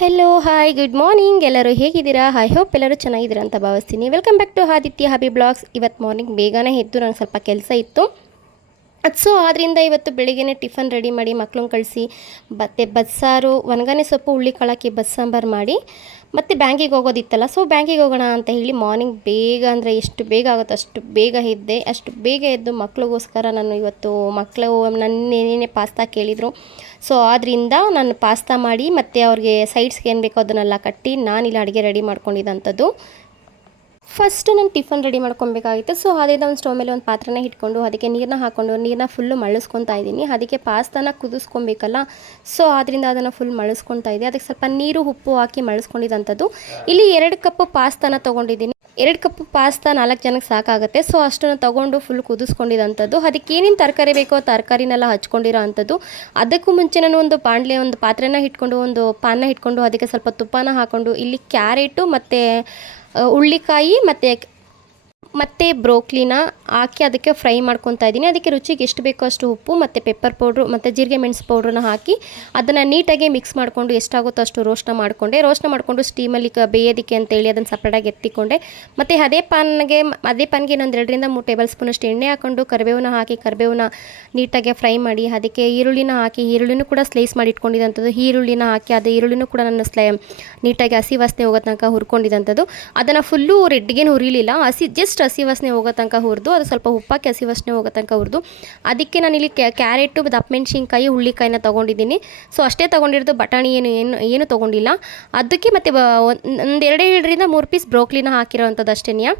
Hello hi good morning ಎಲ್ಲರೂ ಹೇಗಿದ್ದೀರಾ? I hope ಎಲ್ಲರೂ ಚೆನ್ನಾಗಿದ್ದೀರಾ ಅಂತ ಭಾವಿಸ್ತೀನಿ. Welcome back to Aditya hobby blogs ಇವತ್ತು ಮಾರ್ನಿಂಗ್ ಬೇಗನೆ ಎದ್ದು ನಂಗೆ ಸ್ವಲ್ಪ ಕೆಲಸ ಇತ್ತು. ಅದು ಸೊ ಆದ್ದರಿಂದ ಇವತ್ತು ಬೆಳಿಗ್ಗೆನೇ ಟಿಫನ್ ರೆಡಿ ಮಾಡಿ ಮಕ್ಳನ್ನ ಕಳಿಸಿ ಮತ್ತು ಬಸ್ಸಾರು, ಒಣಗನೆ ಸೊಪ್ಪು, ಹುಳ್ಳಿ ಕಳಕ್ಕೆ ಬಸ್ಸಾಂಬಾರು ಮಾಡಿ ಮತ್ತು ಬ್ಯಾಂಕಿಗೆ ಹೋಗೋದಿತ್ತಲ್ಲ ಸೊ ಬ್ಯಾಂಕಿಗೆ ಹೋಗೋಣ ಅಂತ ಹೇಳಿ ಮಾರ್ನಿಂಗ್ ಬೇಗ ಅಂದರೆ ಎಷ್ಟು ಬೇಗ ಆಗುತ್ತೋ ಅಷ್ಟು ಬೇಗ ಎದ್ದೆ, ಅಷ್ಟು ಬೇಗ ಎದ್ದು ಮಕ್ಕಳಿಗೋಸ್ಕರ ನಾನು ಇವತ್ತು ಮಕ್ಕಳು ನನ್ನೇನೇ ಪಾಸ್ತಾ ಕೇಳಿದರು. ಸೊ ಆದ್ದರಿಂದ ನಾನು ಪಾಸ್ತಾ ಮಾಡಿ ಮತ್ತು ಅವ್ರಿಗೆ ಸೈಡ್ಸ್ಗೆ ಏನು ಬೇಕೋ ಅದನ್ನೆಲ್ಲ ಕಟ್ಟಿ ನಾನಿಲ್ಲಿ ಅಡುಗೆ ರೆಡಿ ಮಾಡ್ಕೊಂಡಿದ್ದಂಥದ್ದು. ಫಸ್ಟು ನಾನು ಟಿಫನ್ ರೆಡಿ ಮಾಡ್ಕೊಬೇಕಾಗಿತ್ತು. ಸೊ ಅದೇದ ಒಂದು ಸ್ಟೋವ್ ಮೇಲೆ ಒಂದು ಪಾತ್ರನ ಇಟ್ಕೊಂಡು ಅದಕ್ಕೆ ನೀರನ್ನ ಹಾಕ್ಕೊಂಡು ನೀರನ್ನ ಫುಲ್ಲು ಮಳಸ್ಕೊತಾ ಇದ್ದೀನಿ. ಅದಕ್ಕೆ ಪಾಸ್ತಾನ ಕುದಿಸ್ಕೊಬೇಕಲ್ಲ? ಸೊ ಆದ್ದರಿಂದ ಅದನ್ನು ಫುಲ್ ಮಳಸ್ಕೊತಾ ಇದ್ದೆ. ಅದಕ್ಕೆ ಸ್ವಲ್ಪ ನೀರು, ಉಪ್ಪು ಹಾಕಿ ಮಳಸ್ಕೊಂಡಿದ್ದಂಥದ್ದು ಇಲ್ಲಿ ಎರಡು ಕಪ್ಪು ಪಾಸ್ತಾನ ತೊಗೊಂಡಿದ್ದೀನಿ. ಎರಡು ಕಪ್ ಪಾಸ್ತಾ ನಾಲ್ಕು ಜನಕ್ಕೆ ಸಾಕಾಗುತ್ತೆ. ಸೊ ಅಷ್ಟನ್ನು ತೊಗೊಂಡು ಫುಲ್ ಕುದಿಸ್ಕೊಂಡಿದ್ದಂಥದ್ದು ಅದಕ್ಕೆ ಏನೇನು ತರಕಾರಿ ಬೇಕೋ ತರಕಾರಿನೆಲ್ಲ ಹಚ್ಕೊಂಡಿರೋ ಅಂಥದ್ದು. ಅದಕ್ಕೂ ಮುಂಚೆ ನಾನು ಒಂದು ಬಾಣಲೆ, ಒಂದು ಪಾತ್ರೆನ ಇಟ್ಕೊಂಡು ಒಂದು ಪಾನ್ನ ಇಟ್ಕೊಂಡು ಅದಕ್ಕೆ ಸ್ವಲ್ಪ ತುಪ್ಪನ ಹಾಕ್ಕೊಂಡು ಇಲ್ಲಿ ಕ್ಯಾರೆಟು ಮತ್ತು ಹುಳ್ಳಿಕಾಯಿ ಮತ್ತು ಮತ್ತು ಬ್ರೋಕ್ಲಿನ ಹಾಕಿ ಅದಕ್ಕೆ ಫ್ರೈ ಮಾಡ್ಕೊತಾ ಇದ್ದೀನಿ. ಅದಕ್ಕೆ ರುಚಿಗೆ ಎಷ್ಟು ಬೇಕೋ ಅಷ್ಟು ಉಪ್ಪು ಮತ್ತು ಪೆಪ್ಪರ್ ಪೌಡ್ರು ಮತ್ತು ಜೀರಿಗೆ ಮೆಣಸು ಪೌಡ್ರನ್ನ ಹಾಕಿ ಅದನ್ನು ನೀಟಾಗಿ ಮಿಕ್ಸ್ ಮಾಡಿಕೊಂಡು ಎಷ್ಟಾಗುತ್ತೋ ಅಷ್ಟು ರೋಸ್ಟ್ನ ಮಾಡಿಕೊಂಡೆ. ರೋಸ್ಟ್ನ ಮಾಡಿಕೊಂಡು ಸ್ಟೀಮಲ್ಲಿ ಬೇಯೋದಕ್ಕೆ ಅಂತೇಳಿ ಅದನ್ನು ಸಪ್ರೇಟಾಗಿ ಎತ್ತಿಕೊಂಡೆ. ಮತ್ತು ಅದೇ ಪಾನ್ಗೆ ಅದೇ ಪಾನ್ಗೆ ಇನ್ನೊಂದು ಎರಡರಿಂದ ಮೂರು ಟೇಬಲ್ ಸ್ಪೂನಷ್ಟು ಎಣ್ಣೆ ಹಾಕ್ಕೊಂಡು ಕರಿಬೇವನ್ನ ಹಾಕಿ, ಕರಿಬೇವನ್ನ ನೀಟಾಗಿ ಫ್ರೈ ಮಾಡಿ ಅದಕ್ಕೆ ಈರುಳ್ಳಿನ ಹಾಕಿ, ಈರುಳ್ಳಿನೂ ಕೂಡ ಸ್ಲೈಸ್ ಮಾಡಿ ಇಟ್ಕೊಂಡಿದ್ದಂಥದ್ದು ಈರುಳ್ಳಿನ ಹಾಕಿ ಅದು ಈರುಳ್ಳಿನೂ ಕೂಡ ನಾನು ಸ್ಲೈ, ನೀಟಾಗಿ ಹಸಿ ವಾಸನೆ ಹೋಗೋ ತನಕ ಹುರ್ಕೊಂಡಿದ್ದಂಥದ್ದು ಅದನ್ನು ಫುಲ್ಲು ರೆಡ್ಗೇನು ಹುರಿಲಿಲ್ಲ. ಹಸಿ ಜಸ್ಟ್ ಹಸಿ ವಾಸನೆ ಹೋಗೋ ತನಕ ಹುರಿದು, ಅದು ಸ್ವಲ್ಪ ಉಪ್ಪಾಕಿ ಹಸಿ ವಾಸನೆ ಹೋಗೋ ತನಕ ಹುರಿದು. ಅದಕ್ಕೆ ನಾನು ನಾನಿಲ್ಲಿ ಕ್ಯಾರೆಟು ದಪ್ಪ ಮೆಣಸಿನ್ಕಾಯಿ ಹುಳ್ಳಿಕಾಯಿನ ತೊಗೊಂಡಿದ್ದೀನಿ. ಸೊ ಅಷ್ಟೇ ತೊಗೊಂಡಿರೋದು, ಬಟಾಣಿ ಏನು ಏನು ಏನು ತೊಗೊಂಡಿಲ್ಲ. ಅದಕ್ಕೆ ಮತ್ತು ಒಂದು ಎರಡು ಎರಡರಿಂದ ಮೂರು ಪೀಸ್ ಬ್ರೋಕ್ಲಿನ ಹಾಕಿರೋ ಅಂಥದ್ದು ಅಷ್ಟೇನಿಯಾ.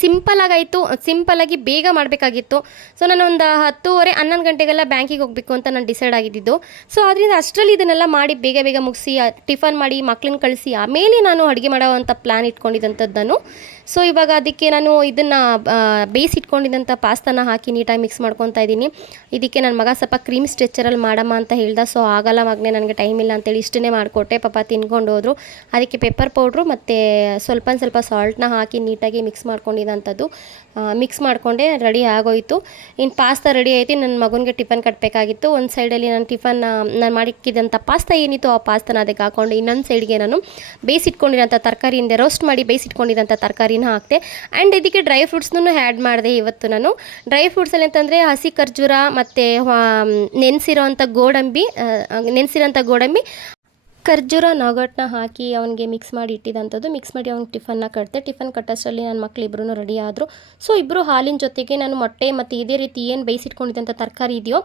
ಸಿಂಪಲಾಗಾಯಿತು ಸಿಂಪಲಾಗಿ ಬೇಗ ಮಾಡಬೇಕಾಗಿತ್ತು. ಸೊ ನಾನು ಒಂದು ಹತ್ತೂವರೆ, ಹನ್ನೊಂದು ಗಂಟೆಗೆಲ್ಲ ಬ್ಯಾಂಕಿಗೆ ಹೋಗಬೇಕು ಅಂತ ನಾನು ಡಿಸೈಡ್ ಆಗಿದ್ದಿದ್ದು ಸೊ ಅದರಿಂದ ಅಷ್ಟರಲ್ಲಿ ಇದನ್ನೆಲ್ಲ ಮಾಡಿ ಬೇಗ ಬೇಗ ಮುಗಿಸಿ ಟಿಫನ್ ಮಾಡಿ ಮಕ್ಳನ್ನ ಕಳಿಸಿ, ಆಮೇಲೆ ನಾನು ಅಡುಗೆ ಮಾಡೋ ಅಂಥ ಪ್ಲ್ಯಾನ್ ಇಟ್ಕೊಂಡಿದ್ದಂಥದ್ದು ನಾನು ಸೊ ಇವಾಗ ಅದಕ್ಕೆ ನಾನು ಇದನ್ನು ಬೇಯಿಸಿಟ್ಕೊಂಡಿದ್ದಂಥ ಪಾಸ್ತಾನ ಹಾಕಿ ನೀಟಾಗಿ ಮಿಕ್ಸ್ ಮಾಡ್ಕೊತಾ ಇದ್ದೀನಿ. ಇದಕ್ಕೆ ನನ್ನ ಮಗ ಸ್ವಲ್ಪ ಕ್ರೀಮ್ ಸ್ಟ್ರೆಚ್ಚರಲ್ಲಿ ಮಾಡಮ್ಮ ಅಂತ ಹೇಳ್ದ. ಸೊ ಆಗಲ್ಲ ಮಗನೇ, ನನಗೆ ಟೈಮ್ ಇಲ್ಲ ಅಂತೇಳಿ ಇಷ್ಟನ್ನೇ ಮಾಡಿಕೊಟ್ಟೆ. ಪಾಪ ತಿನ್ಕೊಂಡು ಹೋದರು. ಅದಕ್ಕೆ ಪೆಪ್ಪರ್ ಪೌಡ್ರು ಮತ್ತು ಸ್ವಲ್ಪ ಸ್ವಲ್ಪ ಸಾಲ್ಟ್ನ ಹಾಕಿ ನೀಟಾಗಿ ಮಿಕ್ಸ್ ಮಾಡ್ಕೊಂಡಿದ್ದಂಥದ್ದು ಮಿಕ್ಸ್ ಮಾಡಿಕೊಂಡೆ ರೆಡಿ ಆಗೋಯಿತು. ಇನ್ನು ಪಾಸ್ತಾ ರೆಡಿ ಆಯಿತು ನನ್ನ ಮಗನಿಗೆ ಟಿಫನ್ ಕಟ್ಟಬೇಕಾಗಿತ್ತು ಒಂದು ಸೈಡಲ್ಲಿ ನಾನು ಟಿಫನ್ ನಾನು ಮಾಡಿಕ್ಕಿದಂಥ ಪಾಸ್ತಾ ಏನಿತ್ತು ಆ ಪಾಸ್ತಾನ ಅದಕ್ಕೆ ಹಾಕ್ಕೊಂಡು ಇನ್ನೊಂದು ಸೈಡ್ಗೆ ನಾನು ಬೇಯಿಸಿಟ್ಕೊಂಡಿರೋಂಥ ತರಕಾರಿಯಿಂದ ರೋಸ್ಟ್ ಮಾಡಿ ಬೇಯಿಸಿಟ್ಕೊಂಡಿರೋಂಥ ತರಕಾರಿನ ಹಾಕಿದೆ. ಆ್ಯಂಡ್ ಇದಕ್ಕೆ ಡ್ರೈ ಫ್ರೂಟ್ಸ್ನೂ ಆ್ಯಡ್ ಮಾಡಿದೆ ಇವತ್ತು ನಾನು. ಡ್ರೈ ಫ್ರೂಟ್ಸಲ್ಲಿ ಅಂತಂದರೆ ಹಸಿ ಖರ್ಜೂರ ಮತ್ತು ನೆನೆಸಿರೋಂಥ ಗೋಡಂಬಿ ನೆನೆಸಿರೋಂಥ ಗೋಡಂಬಿ ಖರ್ಜೂರ ನಗಟ್ನ ಹಾಕಿ ಅವನಿಗೆ ಮಿಕ್ಸ್ ಮಾಡಿ ಇಟ್ಟಿದ್ದಂಥದ್ದು ಮಿಕ್ಸ್ ಮಾಡಿ ಅವ್ನಿಗೆ ಟಿಫನ್ನ ಕಟ್ಟಿದೆ ಟಿಫನ್ ಕಟ್ಟೋಷ್ಟರಲ್ಲಿ ನನ್ನ ಮಕ್ಳು ಇಬ್ಬರೂ ರೆಡಿ ಆದರು. ಸೊ ಇಬ್ಬರು ಹಾಲಿನ ಜೊತೆಗೆ ನಾನು ಮೊಟ್ಟೆ ಮತ್ತು ಇದೇ ರೀತಿ ಏನು ಬೇಯಿಸಿಟ್ಕೊಂಡಿದ್ದಂಥ ತರಕಾರಿ ಇದೆಯೋ,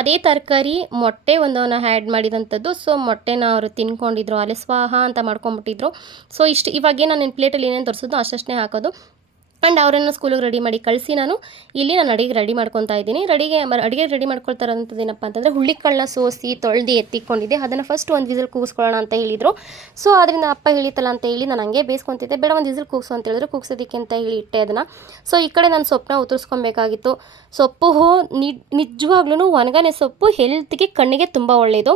ಅದೇ ತರಕಾರಿ ಮೊಟ್ಟೆ ಒಂದನ್ನು ಆ್ಯಡ್ ಮಾಡಿದಂಥದ್ದು. ಸೊ ಮೊಟ್ಟೆನ ಅವರು ತಿನ್ಕೊಂಡಿದ್ರು. ಅಲೆ ಸ್ವಾಹ ಅಂತ ಮಾಡ್ಕೊಂಬಿಟ್ಟಿದ್ರು. ಸೊ ಇಷ್ಟು ಇವಾಗೇ ನಾನು ಪ್ಲೇಟಲ್ಲಿ ಏನೇನು ತೋರಿಸೋದು ಅಷ್ಟಷ್ಟೇ ಹಾಕೋದು. ಆ್ಯಂಡ್ ಅವರನ್ನು ಸ್ಕೂಲಿಗೆ ರೆಡಿ ಮಾಡಿ ಕಳಿಸಿ ನಾನು. ಇಲ್ಲಿ ನಾನು ಅಡಿಗೆ ರೆಡಿ ಮಾಡ್ಕೊತಾ ಇದ್ದೀನಿ. ರೆಡಿಗೆ ಅಡುಗೆ ರೆಡಿ ಮಾಡ್ಕೊಳ್ತಾರಂಥದ್ದು ಏನಪ್ಪ ಅಂತಂದರೆ ಹುಳ್ಳಿಕಾಳನ್ನ ಸೋಸಿ ತೊಳೆದು ಎತ್ತಿಕೊಂಡಿದ್ದೆ. ಅದನ್ನು ಫಸ್ಟ್ ಒಂದು ವಿಸಿಲ್ ಕೂಗಿಸ್ಕೊಳ್ಳೋಣ ಅಂತ ಹೇಳಿದರು. ಸೊ ಅದರಿಂದ ಅಪ್ಪ ಹೇಳಿತಲ್ಲ ಅಂತ ಹೇಳಿ ನಾನು ಹಂಗೆ ಬೇಯಿಸ್ಕೊತಿದ್ದೆ ಬೇಡ, ಒಂದು ವಿಸಿಲ್ ಕೂಗಿಸು ಅಂತ ಹೇಳಿದ್ರು. ಕೂಗ್ಸೋದಕ್ಕೆ ಅಂತ ಹೇಳಿ ಇಟ್ಟೆ ಅದನ್ನು. ಸೊ ಈ ಕಡೆ ನಾನು ಸೊಪ್ಪನ್ನ ಉತ್ತರಿಸ್ಕೊಬೇಕಾಗಿತ್ತು. ಸೊಪ್ಪು ನಿಜವಾಗ್ಲೂ ಒಣಗನೆ ಸೊಪ್ಪು ಹೆಲ್ತ್ಗೆ ಕಣ್ಣಿಗೆ ತುಂಬ ಒಳ್ಳೆಯದು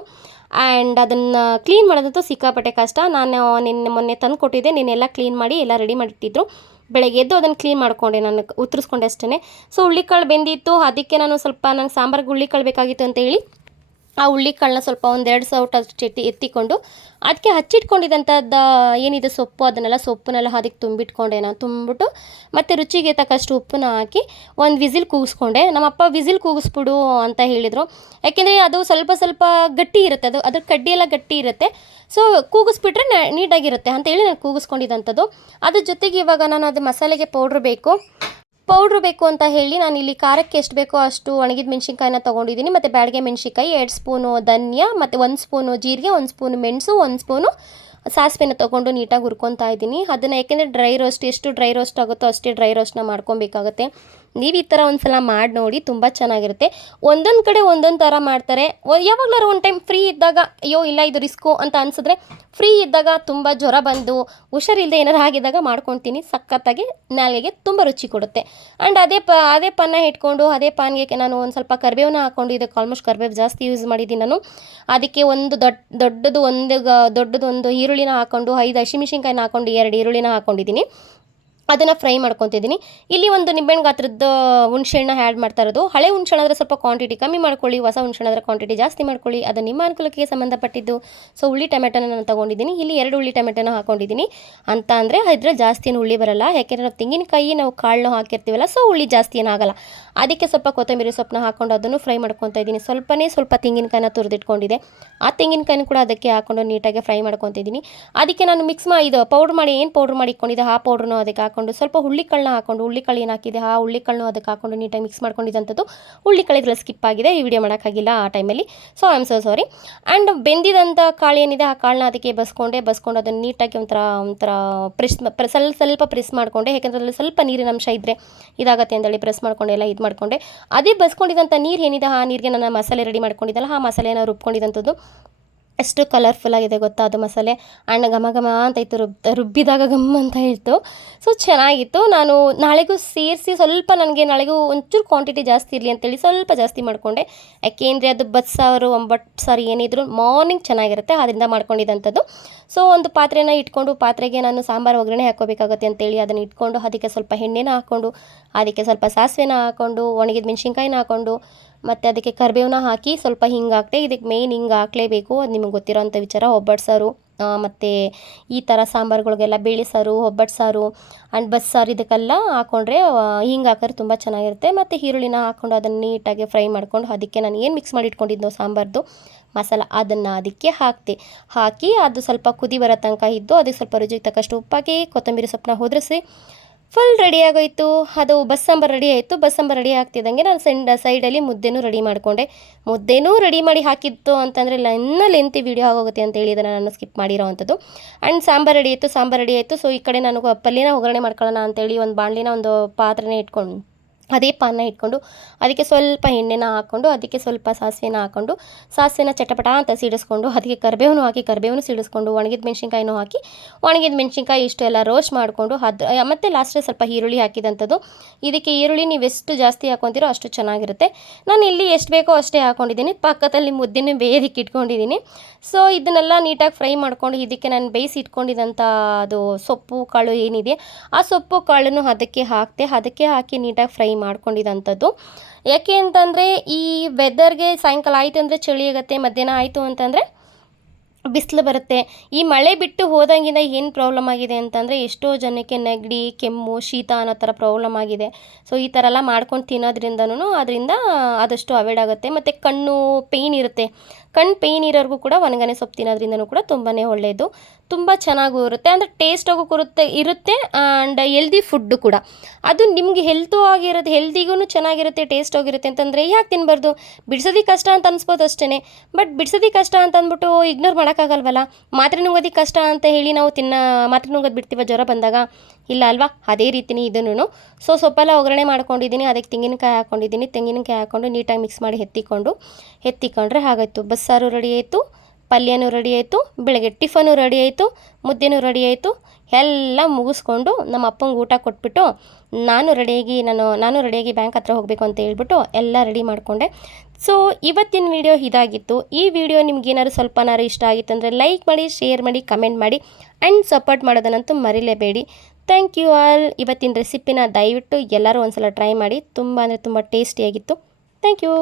ಆ್ಯಂಡ್ ಅದನ್ನು ಕ್ಲೀನ್ ಮಾಡೋದಂತೂ ಸಿಕ್ಕಾಪಟ್ಟೆ ಕಷ್ಟ. ನಾನು ನಿನ್ನೆ ಮೊನ್ನೆ ತಂದು ಕೊಟ್ಟಿದ್ದೆ. ನೀನೆಲ್ಲ ಕ್ಲೀನ್ ಮಾಡಿ, ಎಲ್ಲ ರೆಡಿ ಮಾಡಿಟ್ಟಿದ್ರು. ಬೆಳಗ್ಗೆ ಎದ್ದು ಅದನ್ನು ಕ್ಲೀನ್ ಮಾಡಿಕೊಂಡೆ ನಾನು, ಉತ್ತರಿಸ್ಕೊಂಡೆ ಅಷ್ಟೇ ಸೊ ಹುಳ್ಳಿಕಾಳು ಬೆಂದಿತ್ತು. ಅದಕ್ಕೆ ನಾನು ಸ್ವಲ್ಪ ನಂಗೆ ಸಾಂಬಾರಿಗೆ ಹುಳ್ಳಿಕಾಳು ಬೇಕಾಗಿತ್ತು ಅಂತ ಹೇಳಿ ಆ ಹುಳ್ಳಿಕಾಳನ್ನ ಸ್ವಲ್ಪ ಒಂದೆರಡು ಸೌಟ್ ಅಷ್ಟು ಎತ್ತಿ ಎತ್ತಿಕೊಂಡು ಅದಕ್ಕೆ ಹಚ್ಚಿಟ್ಕೊಂಡಿದ್ದಂಥದ್ದು ಏನಿದೆ ಸೊಪ್ಪು, ಅದನ್ನೆಲ್ಲ ಸೊಪ್ಪನ್ನೆಲ್ಲ ಅದಕ್ಕೆ ತುಂಬಿಟ್ಕೊಂಡೆ ನಾನು. ತುಂಬಿಬಿಟ್ಟು ಮತ್ತು ರುಚಿಗೆ ತಕ್ಕಷ್ಟು ಉಪ್ಪನ್ನ ಹಾಕಿ ಒಂದು ವಿಸಿಲ್ ಕೂಗಿಸ್ಕೊಂಡೆ. ನಮ್ಮಪ್ಪ ವಿಸಿಲ್ ಕೂಗಿಸ್ಬಿಡು ಅಂತ ಹೇಳಿದರು. ಯಾಕೆಂದರೆ ಅದು ಸ್ವಲ್ಪ ಸ್ವಲ್ಪ ಗಟ್ಟಿ ಇರುತ್ತೆ. ಅದು ಅದ್ರ ಕಡ್ಡಿ ಎಲ್ಲ ಗಟ್ಟಿ ಇರುತ್ತೆ. ಸೊ ಕೂಗಿಸ್ಬಿಟ್ರೆ ನೀಟಾಗಿರುತ್ತೆ ಅಂತ ಹೇಳಿ ನಾನು ಕೂಗಿಸ್ಕೊಂಡಿದ್ದಂಥದ್ದು ಅದ್ರ ಜೊತೆಗೆ ಇವಾಗ ನಾನು ಅದು ಮಸಾಲೆಗೆ ಪೌಡ್ರ್ ಬೇಕು. ಪೌಡ್ರು ಬೇಕು ಅಂತ ಹೇಳಿ ನಾನು ಇಲ್ಲಿ ಖಾರಕ್ಕೆ ಎಷ್ಟು ಬೇಕೋ ಅಷ್ಟು ಒಣಗಿದ ಮೆಣಸಿನ್ಕಾಯಿನ ತೊಗೊಂಡಿದ್ದೀನಿ. ಮತ್ತು ಬ್ಯಾಡಿಗೆ ಮೆಣಸಿನ್ಕಾಯಿ, ಎರಡು ಸ್ಪೂನು ಧನ್ಯ, ಮತ್ತು ಒಂದು ಸ್ಪೂನು ಜೀರಿಗೆ, ಒಂದು ಸ್ಪೂನು ಮೆಣಸು, ಒಂದು ಸ್ಪೂನು ಸಾಸಿವೆನ ತೊಗೊಂಡು ನೀಟಾಗಿ ಹುರ್ಕೊತಾ ಇದ್ದೀನಿ. ಅದನ್ನು ಯಾಕೆಂದರೆ ಡ್ರೈ ರೋಸ್ಟ್, ಎಷ್ಟು ಡ್ರೈ ರೋಸ್ಟ್ ಆಗುತ್ತೋ ಅಷ್ಟೇ ಡ್ರೈ ರೋಸ್ಟ್ನ ಮಾಡ್ಕೊಬೇಕಾಗುತ್ತೆ. ನೀವು ಈ ಥರ ಒಂದು ಸಲ ಮಾಡಿ ನೋಡಿ, ತುಂಬ ಚೆನ್ನಾಗಿರುತ್ತೆ. ಒಂದೊಂದು ಕಡೆ ಒಂದೊಂದು ಥರ ಮಾಡ್ತಾರೆ. ಯಾವಾಗಲಾರು ಒಂದು ಟೈಮ್ ಫ್ರೀ ಇದ್ದಾಗ, ಅಯ್ಯೋ, ಇಲ್ಲ, ಇದು ರಿಸ್ಕು ಅಂತ ಅನಿಸಿದ್ರೆ ಫ್ರೀ ಇದ್ದಾಗ ತುಂಬ ಜ್ವರ ಬಂದು ಹುಷಾರಿಲ್ಲದೆ ಏನಾರು ಆಗಿದ್ದಾಗ ಮಾಡ್ಕೊತೀನಿ. ಸಖತ್ತಾಗಿ ನಾಲಿಗೆಗೆ ತುಂಬ ರುಚಿ ಕೊಡುತ್ತೆ. ಆ್ಯಂಡ್ ಅದೇ ಪ ಅದೇ ಪನ್ನ ಇಟ್ಕೊಂಡು, ಅದೇ ಪಾನ್ಗೆ ನಾನು ಒಂದು ಸ್ವಲ್ಪ ಕರಿಬೇವನ್ನ ಹಾಕ್ಕೊಂಡು ಇದಕ್ಕೆ ಆಲ್ಮೋಸ್ಟ್ ಕರಿಬೇವು ಜಾಸ್ತಿ ಯೂಸ್ ಮಾಡಿದ್ದೀನಿ ನಾನು. ಅದಕ್ಕೆ ಒಂದು ದೊಡ್ಡ ದೊಡ್ಡದು ಒಂದು ದೊಡ್ಡದು ಒಂದು ಈರುಳ್ಳಿನ ಹಾಕ್ಕೊಂಡು ಐದು ಹಸಿಮೆಣ್ಸಿನ್ಕಾಯಿನ ಹಾಕ್ಕೊಂಡು ಎರಡು ಈರುಳ್ಳಿನ ಹಾಕ್ಕೊಂಡಿದ್ದೀನಿ ಅದನ್ನು ಫ್ರೈ ಮಾಡ್ಕೊತಿದ್ದೀನಿ. ಇಲ್ಲಿ ಒಂದು ನಿಂಬೆಹಣ್ಣು ಗಾತ್ರದ ಹುಣ್ಸೆಹಣ್ಣ ಆ್ಯಡ್ ಮಾಡ್ತಾ ಇರೋದು. ಹಳೆ ಹುಣ್ಸೆಹಣ್ಣು ಆದರೆ ಸ್ವಲ್ಪ ಕ್ವಾಂಟಿಟಿ ಕಮ್ಮಿ ಮಾಡ್ಕೊಳ್ಳಿ, ಹೊಸ ಹುಣ್ಸೆಹಣ್ಣು ಆದರೆ ಕ್ವಾಂಟಿಟಿ ಜಾಸ್ತಿ ಮಾಡ್ಕೊಳ್ಳಿ. ಅದು ನಿಮ್ಮ ಅನುಕೂಲಕ್ಕೆ ಸಂಬಂಧಪಟ್ಟಿದ್ದು. ಸೊ ಹುಳಿ ಟೊಮೆಟೊನ ನಾನು ತೊಗೊಂಡಿದ್ದೀನಿ. ಇಲ್ಲಿ ಎರಡು ಹುಳಿ ಟೊಮೆಟೊನ ಹಾಕೊಂಡಿದ್ದೀನಿ. ಅಂತ ಅಂದರೆ ಇದ್ರಲ್ಲಿ ಜಾಸ್ತಿ ಏನು ಹುಳಿ ಬರಲ್ಲ. ಯಾಕೆಂದರೆ ನಾವು ತೆಂಗಿನಕಾಯಿ, ನಾವು ಕಾಳನ್ನು ಹಾಕಿರ್ತೀವಲ್ಲ ಸೊ ಹುಳಿ ಜಾಸ್ತಿ ಏನಾಗಲ್ಲ ಅದಕ್ಕೆ ಸ್ವಲ್ಪ ಕೊತ್ತಂಬರಿ ಸೊಪ್ಪನ್ನ ಹಾಕೊಂಡು ಅದನ್ನು ಫ್ರೈ ಮಾಡ್ಕೊತಾ ಇದ್ದೀನಿ. ಸ್ವಲ್ಪನೇ ಸ್ವಲ್ಪ ತೆಂಗಿನಕಾಯಿನ ತುರಿದಿಟ್ಕೊಂಡಿದೆ. ಆ ತೆಂಗಿನಕಾಯಿನ ಕೂಡ ಅದಕ್ಕೆ ಹಾಕೊಂಡು ನೀಟಾಗಿ ಫ್ರೈ ಮಾಡ್ಕೊತಿದ್ದೀನಿ ಅದಕ್ಕೆ ನಾನು ಮಿಕ್ಸ್ ಮಾಡಿ ಇದು ಪೌಡ್ರ್ ಮಾಡಿ, ಏನು ಪೌಡ್ರ್ ಮಾಡಿ ಇಟ್ಕೊಂಡಿದ್ದೆ, ಆ ಪೌಡ್ರನ್ನು ಅದಕ್ಕೆ ಹಾಕೊಂಡು, ಸ್ವಲ್ಪ ಹುಳ್ಳಿಕಾಳನ್ನ ಹಾಕೊಂಡು ಹುಳ್ಳಿಕಾಳು ಏನು ಹಾಕಿದೆ? ಆ ಹುಳ್ಳಿಕಾಳನ್ನು ಅದಕ್ಕೆ ಹಾಕೊಂಡು ನೀಟಾಗಿ ಮಿಕ್ಸ್ ಮಾಡ್ಕೊಂಡಿದ್ದಂಥದ್ದು ಹುಳ್ಳಿಕಾಳಿಗೆಲ್ಲ ಸ್ಕಿಪ್ ಆಗಿದೆ. ಈ ವಿಡಿಯೋ ಮಾಡೋಕ್ಕಾಗಿಲ್ಲ ಆ ಟೈಮಲ್ಲಿ so I am so sorry and ಬೆಂದಿದಂಥ ಕಾಳು ಏನಿದೆ? ಆ ಕಾಳನ್ನ ಅದಕ್ಕೆ ಬಸ್ಕೊಂಡೆ, ಬಸ್ಕೊಂಡು ಅದನ್ನು ನೀಟಾಗಿ ಒಂಥರ ಒಂಥರ ಪ್ರೆಸ್ ಸ್ವಲ್ಪ ಸ್ವಲ್ಪ ಪ್ರೆಸ್ ಮಾಡಿಕೊಂಡೆ. ಯಾಕೆಂದರೆ ಅದರಲ್ಲಿ ಸ್ವಲ್ಪ ನೀರಿನ ಅಂಶ ಇದ್ದರೆ ಇದಾಗತ್ತೆ ಅಂತೇಳಿ ಪ್ರೆಸ್ ಮಾಡ್ಕೊಂಡು ಎಲ್ಲ ಇದು ಮಾಡಿಕೊಂಡೆ. ಅದೇ ಬಸ್ಕೊಂಡಿದ್ದಂಥ ನೀರು ಏನಿದೆ? ಆ ನೀರಿಗೆ ನಾನು ಮಸಾಲೆ ರೆಡಿ ಮಾಡ್ಕೊಂಡಿದ್ದಲ್ಲ, ಆ ಮಸಾಲೆನ ರುಬ್ಕೊಂಡಿದ್ದಂಥದ್ದು. ಎಷ್ಟು ಕಲರ್ಫುಲ್ ಆಗಿದೆ ಗೊತ್ತಾ ಅದು ಮಸಾಲೆ? ಅಣ್ಣ ಘಮ ಘಮ ಅಂತ ಇತ್ತು ರುಬ್, ರುಬ್ಬಿದಾಗ ಘಮ್ ಅಂತ ಹೇಳ್ತು. ಸೊ ಚೆನ್ನಾಗಿತ್ತು. ನಾನು ನಾಳೆಗೂ ಸೇರಿಸಿ ಸ್ವಲ್ಪ ನನಗೆ ನಾಳೆಗೂ ಒಂಚೂರು ಕ್ವಾಂಟಿಟಿ ಜಾಸ್ತಿ ಇರಲಿ ಅಂತೇಳಿ ಸ್ವಲ್ಪ ಜಾಸ್ತಿ ಮಾಡಿಕೊಂಡೆ. ಯಾಕೆಂದರೆ ಅದು ಬಸ್ಸಾರು ಒಂಬತ್ತು ಸಾರು ಏನಿದ್ರು ಮಾರ್ನಿಂಗ್ ಚೆನ್ನಾಗಿರುತ್ತೆ ಅದರಿಂದ ಮಾಡ್ಕೊಂಡಿದ್ದಂಥದ್ದು ಸೊ ಒಂದು ಪಾತ್ರೆನ ಇಟ್ಕೊಂಡು ಪಾತ್ರೆಗೆ ನಾನು ಸಾಂಬಾರು, ಒಗ್ಗರಣೆ ಹಾಕೋಬೇಕಾಗುತ್ತೆ ಅಂತೇಳಿ ಅದನ್ನು ಇಟ್ಕೊಂಡು, ಅದಕ್ಕೆ ಸ್ವಲ್ಪ ಎಣ್ಣೆನ ಹಾಕ್ಕೊಂಡು, ಅದಕ್ಕೆ ಸ್ವಲ್ಪ ಸಾಸಿವೆನ ಹಾಕ್ಕೊಂಡು, ಒಣಗಿದ ಮೆಣಸಿನ್ಕಾಯಿನ ಹಾಕ್ಕೊಂಡು ಮತ್ತು ಅದಕ್ಕೆ ಕರಿಬೇವನ್ನ ಹಾಕಿ ಸ್ವಲ್ಪ ಹಿಂಗೆ ಹಾಕ್ತೆ ಇದಕ್ಕೆ ಮೇಯ್ನ್ ಹಿಂಗೆ ಹಾಕಲೇಬೇಕು. ಅದು ನಿಮಗೆ ಗೊತ್ತಿರೋಂಥ ವಿಚಾರ ಒಬ್ಬಟ್ಟು ಸಾರು ಮತ್ತು ಈ ಥರ ಸಾಂಬಾರುಗಳಿಗೆಲ್ಲ ಬೇಳೆ ಸಾರು ಒಬ್ಬಟ್ಟು ಸಾರು ಆ್ಯಂಡ್ ಬಸ್ಸಾರು ಇದಕ್ಕೆಲ್ಲ ಹಾಕ್ಕೊಂಡ್ರೆ ಹಿಂಗೆ ಹಾಕಿದ್ರೆ ತುಂಬ ಚೆನ್ನಾಗಿರುತ್ತೆ. ಮತ್ತು ಈರುಳ್ಳಿನ ಹಾಕ್ಕೊಂಡು ಅದನ್ನು ನೀಟಾಗಿ ಫ್ರೈ ಮಾಡ್ಕೊಂಡು ಅದಕ್ಕೆ ನಾನು ಏನು ಮಿಕ್ಸ್ ಮಾಡಿ ಇಟ್ಕೊಂಡಿದ್ದೋ ಸಾಂಬಾರ್ದು ಮಸಾಲ, ಅದನ್ನು ಅದಕ್ಕೆ ಹಾಕ್ತೆ ಹಾಕಿ ಅದು ಸ್ವಲ್ಪ ಕುದಿ ಬರೋ ತನಕ ಇದ್ದು ಅದಕ್ಕೆ ಸ್ವಲ್ಪ ರುಚಿಗೆ ತಕ್ಕಷ್ಟು ಉಪ್ಪಾಕಿ, ಕೊತ್ತಂಬರಿ ಸೊಪ್ಪನ್ನ ಹೊದ್ರಿಸಿ ಫುಲ್ ರೆಡಿ ಆಗೋಯ್ತು. ಅದು ಬಸ್ಸಾಂಬಾರು ರೆಡಿ ಆಯಿತು. ಬಸ್ಸಾಂಬಾರು ರೆಡಿ ಆಗ್ತಿದ್ದಂಗೆ ನಾನು ಸೆಂಡ್ ಸೈಡಲ್ಲಿ ಮುದ್ದೆನೂ ರೆಡಿ ಮಾಡಿಕೊಂಡೆ. ಮುದ್ದೆನೂ ರೆಡಿ ಮಾಡಿ ಹಾಕಿತ್ತು ಅಂತಂದರೆ ಇನ್ನೂ ಲೆಂತಿ ವೀಡಿಯೋ ಆಗೋಗುತ್ತೆ ಅಂತ ಹೇಳಿದ ನಾನು ಸ್ಕಿಪ್ ಮಾಡಿರೋ ಅಂಥದ್ದು. ಆ್ಯಂಡ್ ಸಾಂಬಾರು ರೆಡಿ ಆಯಿತು, ಸಾಂಬಾರು ರೆಡಿ ಆಯಿತು. ಸೊ ಈ ಕಡೆ ನಾನು ಪಲ್ಯನ ಒಗ್ಗರಣೆ ಮಾಡ್ಕೊಳ್ಳೋಣ ಅಂತೇಳಿ ಒಂದು ಬಾಣಲಿನ ಒಂದು ಪಾತ್ರೆನೇ ಇಟ್ಕೊಂಡು ಅದೇ ಪಾನ ಇಟ್ಕೊಂಡು ಅದಕ್ಕೆ ಸ್ವಲ್ಪ ಎಣ್ಣೆನ ಹಾಕ್ಕೊಂಡು ಅದಕ್ಕೆ ಸ್ವಲ್ಪ ಸಾಸಿವೆನ ಹಾಕ್ಕೊಂಡು ಸಾಸಿವೆನ ಚಟಪಟ ಅಂತ ಸಿಡಿಸ್ಕೊಂಡು, ಅದಕ್ಕೆ ಕರಿಬೇವನು ಹಾಕಿ, ಕರಿಬೇವನು ಸಿಡಿಸ್ಕೊಂಡು, ಒಣಗಿದ ಮೆಣಸಿನ್ಕಾಯಿನೂ ಹಾಕಿ, ಒಣಗಿದ ಮೆಣಸಿನ್ಕಾಯಿ ಇಷ್ಟು ಎಲ್ಲ ರೋಸ್ಟ್ ಮಾಡಿಕೊಂಡು, ಅದು, ಮತ್ತು ಲಾಸ್ಟಲ್ಲಿ ಸ್ವಲ್ಪ ಈರುಳ್ಳಿ ಹಾಕಿದಂಥದ್ದು. ಇದಕ್ಕೆ ಈರುಳ್ಳಿ ನೀವು ಎಷ್ಟು ಜಾಸ್ತಿ ಹಾಕೊತೀರೋ ಅಷ್ಟು ಚೆನ್ನಾಗಿರುತ್ತೆ. ನಾನು ಇಲ್ಲಿ ಎಷ್ಟು ಬೇಕೋ ಅಷ್ಟೇ ಹಾಕ್ಕೊಂಡಿದ್ದೀನಿ ಪಕ್ಕದಲ್ಲಿ ಮುದ್ದೆನೇ ಬೇಯದಿಕ್ಕೆ ಇಟ್ಕೊಂಡಿದ್ದೀನಿ. ಸೊ ಇದನ್ನೆಲ್ಲ ನೀಟಾಗಿ ಫ್ರೈ ಮಾಡ್ಕೊಂಡು, ಇದಕ್ಕೆ ನಾನು ಬೇಯಿಸಿ ಇಟ್ಕೊಂಡಿದ್ದಂಥ ಅದು ಸೊಪ್ಪು ಕಾಳು ಏನಿದೆ, ಆ ಸೊಪ್ಪು ಕಾಳನ್ನು ಅದಕ್ಕೆ ಹಾಕ್ತೆ, ಅದಕ್ಕೆ ಹಾಕಿ ನೀಟಾಗಿ ಫ್ರೈ ಮಾಡ್ಕೊಂಡಿದ್ದಂಥದ್ದು ಯಾಕೆ ಅಂತಂದರೆ ಈ ವೆದರ್ಗೆ ಸಾಯಂಕಾಲ ಆಯಿತು ಅಂದರೆ ಚಳಿ ಆಗುತ್ತೆ, ಮಧ್ಯಾಹ್ನ ಆಯಿತು ಅಂತಂದರೆ ಬಿಸಿಲು ಬರುತ್ತೆ. ಈ ಮಳೆ ಬಿಟ್ಟು ಹೋದಂಗಿಂದ ಏನು ಪ್ರಾಬ್ಲಮ್ ಆಗಿದೆ ಅಂತಂದರೆ ಎಷ್ಟೋ ಜನಕ್ಕೆ ನೆಗಡಿ, ಕೆಮ್ಮು, ಶೀತ ಅನ್ನೋ ಥರ ಪ್ರಾಬ್ಲಮ್ ಆಗಿದೆ. ಸೊ ಈ ಥರ ಎಲ್ಲ ಮಾಡ್ಕೊಂಡು ತಿನ್ನೋದ್ರಿಂದನೂ ಅದರಿಂದ ಆದಷ್ಟು ಅವಾಯ್ಡ್ ಆಗುತ್ತೆ. ಮತ್ತು ಕಣ್ಣು ಪೇಯ್ನ್ ಇರುತ್ತೆ. ಕಣ್ಣು ಪೇಯ್ನ್ ಇರೋರಿಗೂ ಕೂಡ ಒಣಗನೆ ಸೊಪ್ಪು ತಿನ್ನೋದ್ರಿಂದನೂ ಕೂಡ ತುಂಬಾ ಒಳ್ಳೆಯದು ತುಂಬ ಚೆನ್ನಾಗೂ ಇರುತ್ತೆ. ಅಂದರೆ ಟೇಸ್ಟಾಗೂ ಇರುತ್ತೆ ಇರುತ್ತೆ ಆ್ಯಂಡ್ ಹೆಲ್ದಿ ಫುಡ್ಡು ಕೂಡ. ಅದು ನಿಮಗೆ ಹೆಲ್ತು ಆಗಿರೋದು ಹೆಲ್ದಿಗೂ ಚೆನ್ನಾಗಿರುತ್ತೆ ಟೇಸ್ಟ್ ಆಗಿರುತ್ತೆ ಅಂತಂದರೆ ಯಾಕೆ ತಿನ್ನಬಾರ್ದು ಬಿಡ್ಸೋದಕ್ಕೆ ಕಷ್ಟ ಅಂತ ಅನ್ಸ್ಬೋದು ಅಷ್ಟೇ ಬಟ್ ಬಿಡ್ಸೋದಕ್ಕೆ ಕಷ್ಟ ಅಂತ ಅಂದ್ಬಿಟ್ಟು ಇಗ್ನೋರ್ ಮಾಡೋಕ್ಕಾಗಲ್ವಲ್ಲ? ಮಾತ್ರೆ ನುಂಗೋದಿ ಕಷ್ಟ ಅಂತ ಹೇಳಿ ನಾವು ತಿನ್ನ, ಮಾತ್ರೆ ನುಂಗೋದು ಬಿಡ್ತೀವ ಜ್ವರ ಬಂದಾಗ? ಇಲ್ಲ ಅಲ್ವಾ? ಅದೇ ರೀತಿನೇ ಇದನ್ನು. ಸೊ ಸೊಪ್ಪೆಲ್ಲ ಒಗ್ಗರಣೆ ಮಾಡ್ಕೊಂಡಿದ್ದೀನಿ, ಅದಕ್ಕೆ ತೆಂಗಿನಕಾಯಿ ಹಾಕ್ಕೊಂಡಿದ್ದೀನಿ ತೆಂಗಿನಕಾಯಿ ಹಾಕ್ಕೊಂಡು ನೀಟಾಗಿ ಮಿಕ್ಸ್ ಮಾಡಿ ಎತ್ತಿಕೊಂಡು, ಎತ್ತಿಕೊಂಡ್ರೆ ಹಾಗಾಯಿತು. ಬಸ್ಸಾರು ರೆಡಿ ಆಯಿತು. ಪಲ್ಯನೂ ರೆಡಿ ಆಯಿತು, ಬೆಳಗ್ಗೆ ಟಿಫನು ರೆಡಿ ಆಯಿತು, ಮುದ್ದೆನೂ ರೆಡಿ ಆಯಿತು, ಎಲ್ಲ ಮುಗಿಸ್ಕೊಂಡು ನಮ್ಮ ಅಪ್ಪಂಗೆ ಊಟ ಕೊಟ್ಬಿಟ್ಟು ನಾನು ರೆಡಿಯಾಗಿ ನಾನು ನಾನು ರೆಡಿಯಾಗಿ ಬ್ಯಾಂಕ್ ಹತ್ರ ಹೋಗಬೇಕು ಅಂತ ಹೇಳ್ಬಿಟ್ಟು ಎಲ್ಲ ರೆಡಿ ಮಾಡಿಕೊಂಡೆ. ಸೊ ಇವತ್ತಿನ ವಿಡಿಯೋ ಇದಾಗಿತ್ತು. ಈ ವಿಡಿಯೋ ನಿಮ್ಗೇನಾದ್ರು ಸ್ವಲ್ಪನಾರು ಇಷ್ಟ ಆಗಿತ್ತು ಅಂದರೆ ಲೈಕ್ ಮಾಡಿ ಶೇರ್ ಮಾಡಿ ಕಮೆಂಟ್ ಮಾಡಿ ಆ್ಯಂಡ್ ಸಪೋರ್ಟ್ ಮಾಡೋದನ್ನಂತೂ ಮರಿಲೇಬೇಡಿ. ಥ್ಯಾಂಕ್ ಯು ಆಲ್ ಇವತ್ತಿನ ರೆಸಿಪಿನ ದಯವಿಟ್ಟು ಎಲ್ಲರೂ ಒಂದ್ಸಲ ಟ್ರೈ ಮಾಡಿ. ತುಂಬ ಅಂದರೆ ತುಂಬ ಟೇಸ್ಟಿಯಾಗಿತ್ತು ಥ್ಯಾಂಕ್ ಯು